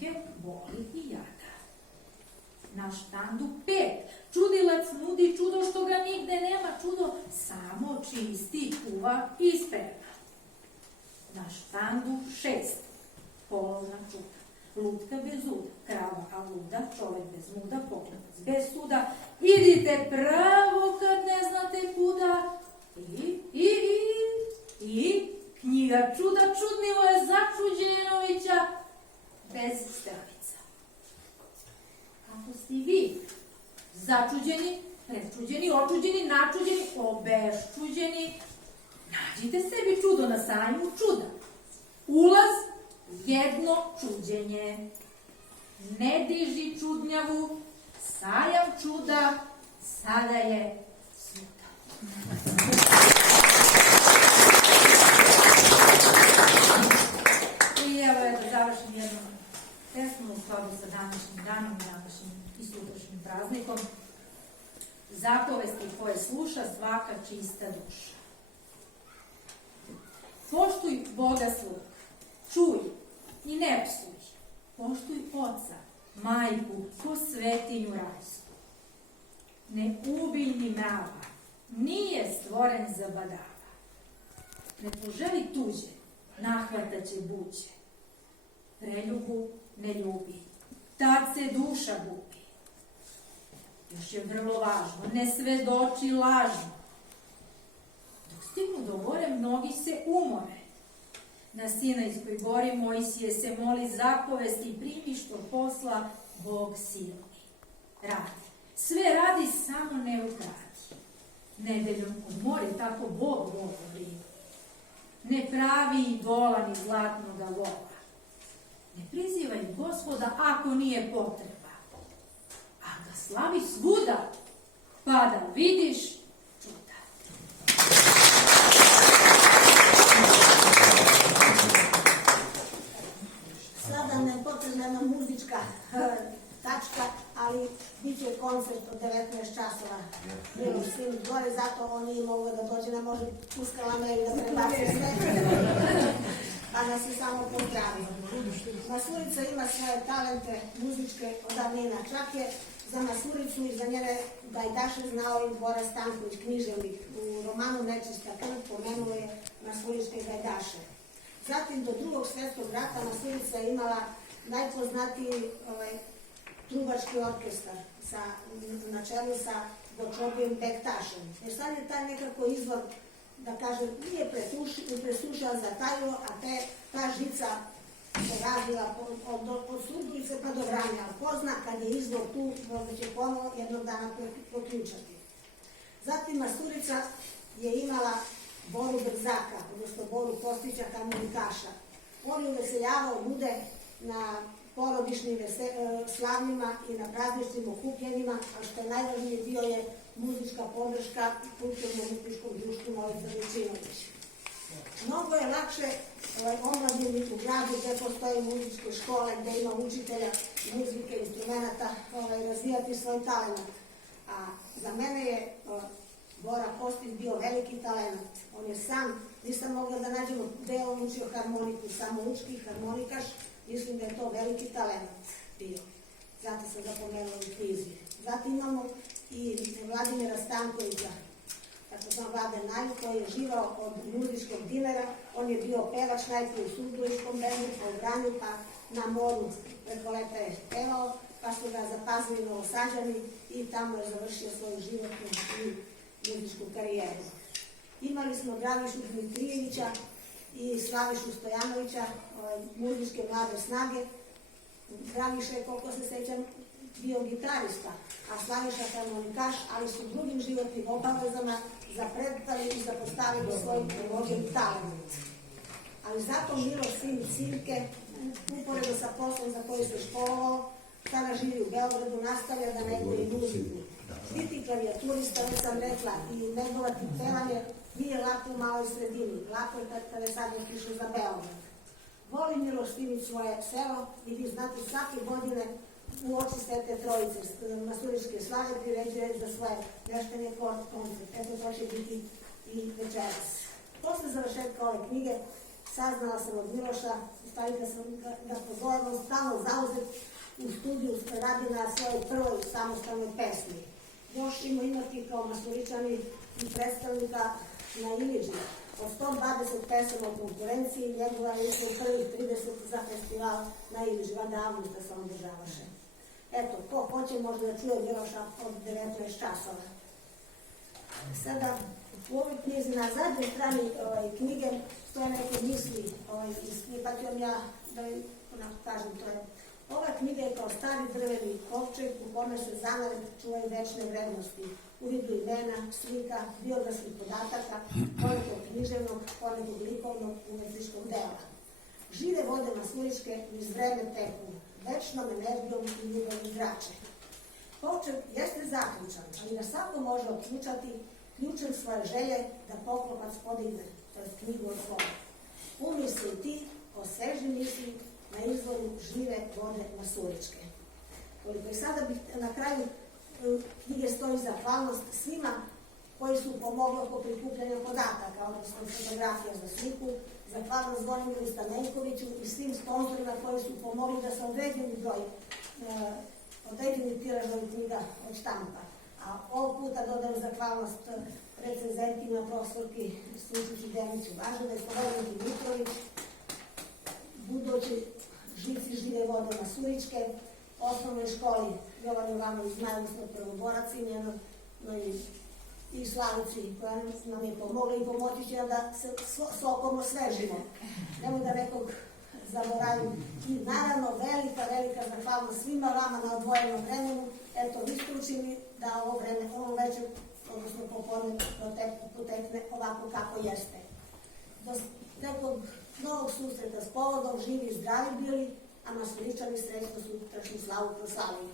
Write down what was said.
muke, boli i jada. Na štandu 5. Čudilac nudi čudo što ga nigde nema, čudo samo čisti, kuva i sprema. Na štandu 6. Polovna čuda. Lutka bez uda, krava a luda, čovek bez muda, poklopac bez suda. Idite pravo kad ne znate kuda. I knjiga čuda Čudnivoja Začuđenovića bez stranica. Kako ste vi? Začuđeni, prečuđeni, očuđeni, načuđeni, obeščuđeni. Nađite sebi čudo na sajmu čuda. Ulaz, jedno čuđenje. Ne diži čudnjavu, sajam čuda, sada je svuda. I evo je da završim jednom pesmom u skladu sa današnjim danom, današnjim i sutrašnjim praznikom. Zapovesti koje sluša svaka čista duša. Poštuj Boga svog, čuj i ne psuj. Poštuj oca, majku, ko svetinju rajsku. Ne ubij ni mrava, nije stvoren za badava. Ne poželi tuđe, nahvataće buće. Preljubu ne ljubi, tad se duša gubi. Još je vrlo važno, ne svedoči lažno. Dok stignu do gore, mnogi se umore. Na Sinajskoj gori Mojsije se moli zapovesti, primi što posla Bog silni. Radi, sve radi, samo ne ukradi. Nedeljom odmori, tako Bog govori. Ne pravi idola ni zlatnoga vola. Ne prizivaj Gospoda ako nije potreba, a ga slavi svuda, pa da vidiš čuda. Sada nam je potrebna jedna muzička tačka, ali bit će koncert od 19 časova. Bilo svim gore, zato on nije mogao da dođe, ne može puskala meri da prebaci sve. Pa nas je samo pozdravio. Masurica ima svoje talente muzičke od davnina. Čak je za Masuricu i za njene gajdaše znao i Bora Stanković, književnik. U romanu Nečista krv pomenuo je masuričke gajdaše. Zatim, do Drugog svjetskog rata Masurica je imala najpoznatiji trubački orkestar na čelu sa Gočobijem Bektašem. Jer sad je taj nekako izvor, da kažem, nije presušao, zatajio, a ta žica se razvila od Surdulice pa do Vranja. Ko zna, kad je izvor tu, možda će ponovo jednog dana proključati. Zatim Masurica je imala Boru Brzaka, odnosno Boru Kostića, harmonikaša. On je uveseljavao ljude na porodičnim slavnjima i na prazničnim okupljenjima, a što je najvažnije bio je muzička podrška kulturno-umetničkom društvu Novi Zrničinović. Mnogo je lakše omladini u gradu gde postoje muzičke škole, gde ima učitelja muzike, instrumenta, razvijati svoj talent. A za mene je Bora Kostić bio veliki talent. On je sam, nisam mogla da nađemo gde je on učio harmoniku, samoučki harmonikaš, mislim da je to veliki talent bio. Zato sam ga pomenula u knjizi. Zatim imamo i Vladimira Stankovića, tako sam Vladen Naju, koji je živao od muzičkog dinara. On je bio pevač najprije u Surduličkom bendu, pa u Vranju, pa na moru preko leta je pevao, pa su ga zapazili Novosađani i tamo je završio svoju životnu i muzičku karijeru. Imali smo Dragišu Dmitrijevića i Slavišu Stojanovića, muzičke mlade snage. Dragiša je, koliko se sećam, bio gitarista, a Slaviša harmonikaš, ali su drugim životnim obavezama zapretali i zapostavili svoj priloženi talent. Ali zato Milo sin Silke, uporedo sa poslom za koji se školovao, sada živi u Beogradu, nastavlja da neguje muziku. Biti klavijaturista, već sam rekla, i negovati pevanje nije lako u maloj sredini, lako je kada je sad otišao za Beograd. Voli Miloš Simić svoje selo i vi znate svake godine u oči Svete Trojice Masuričke slave priređuje za svoje meštanje koncert. Eto, to će biti i večeras. Posle završetka ove knjige saznala sam od Miloša, u stvari kad sam ga pozorila, stalno zauzet u studiju radi na svojoj prvoj samostalnoj pesmi. Još ćemo imati kao Masuričani i predstavnika na Iliđi. Od 120 pesama u konkurenciji, njegova je išla u prvih 30 za festival na Iliđi, davno da se on održavaše. Eto, ko hoće može da čuje Miloša od 19 časova. Sada, u ovoj knjizi na zadnjoj strani knjige stoje neke misli, pa ću vam ja da kažem, to je. Ova knjiga je kao stari drveni kovčeg u kome se zanavek čuvaju večne vrednosti, u vidu imena, slika, biografskih podataka, ponekog književnog, ponekog likovnog, umetničkog dela. Žive vode Masuričke iz vreme teku, večnom energijom i ljubavim zrače. Kovčeg jeste zaključan, ali ga svako može otključati ključem svoje želje da poklopac podigne, to je knjigu od slova. Umisli ti, osveži misli na izvoru žive vode Masuričke. Koliko i sada bih na kraju knjige stoji zahvalnost svima koji su pomogli oko prikupljanja podataka, odnosno fotografija za sliku, zahvalnost Zvonimiru Stamenkoviću i svim sponsorima koji su pomogli da se određeni broj, određeni tiraž ovih knjiga od štampa. A ovog puta dodajem zahvalnost recenzentima, profesorki Sunčiću Deniću Važove, Slovenki Mitrović, budući žici žive vode Masuričke, osnovnoj školi Jovan Jovanović Zmajevskog prvoborac i njenoj i Slavici koja nam je pomogla i pomoći će da se sokom osvežimo. Nemoj da nekog zaboravim. I naravno velika zahvalnost svima vama na odvojenom vremenu. Eto, vi ste učili da ovo vreme, ovo večer, odnosno popodne potekne ovako kako jeste. Do nekog novog susreta s povodom, živi i zdravi bili, a Masuričani srećno sutrašnju slavu proslavili.